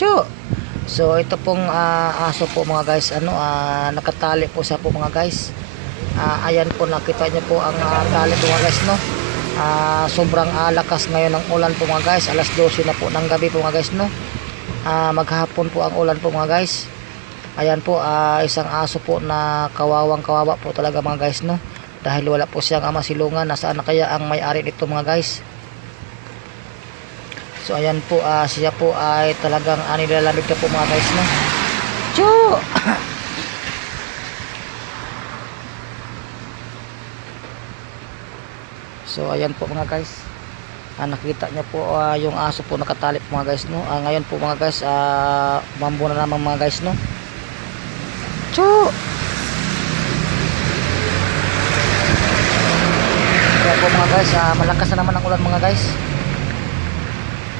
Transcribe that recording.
Chu. So ito pong aso po mga guys, nakatali po siya po mga guys. Ayan po, nakita niyo po ang tali po mga guys, no. Sobrang lakas ngayon ng ulan po mga guys. Alas 12 na po ng gabi po mga guys, no. Maghapon po ang ulan po mga guys. Ayan po, isang aso po na kawawang kawawa po talaga mga guys, no. Dahil wala po siyang masilungan. Nasaan na kaya ang may-ari nito mga guys? So ayan po, siya po ay talagang nilalamig na po mga guys, no. Chu! So ayan po mga guys, nakita niyo po yung aso po nakatali po mga guys, no. Ngayon po mga guys, mambo na naman mga guys, no. Chu! Kaya po mga guys, malakas na naman ang ulan mga guys.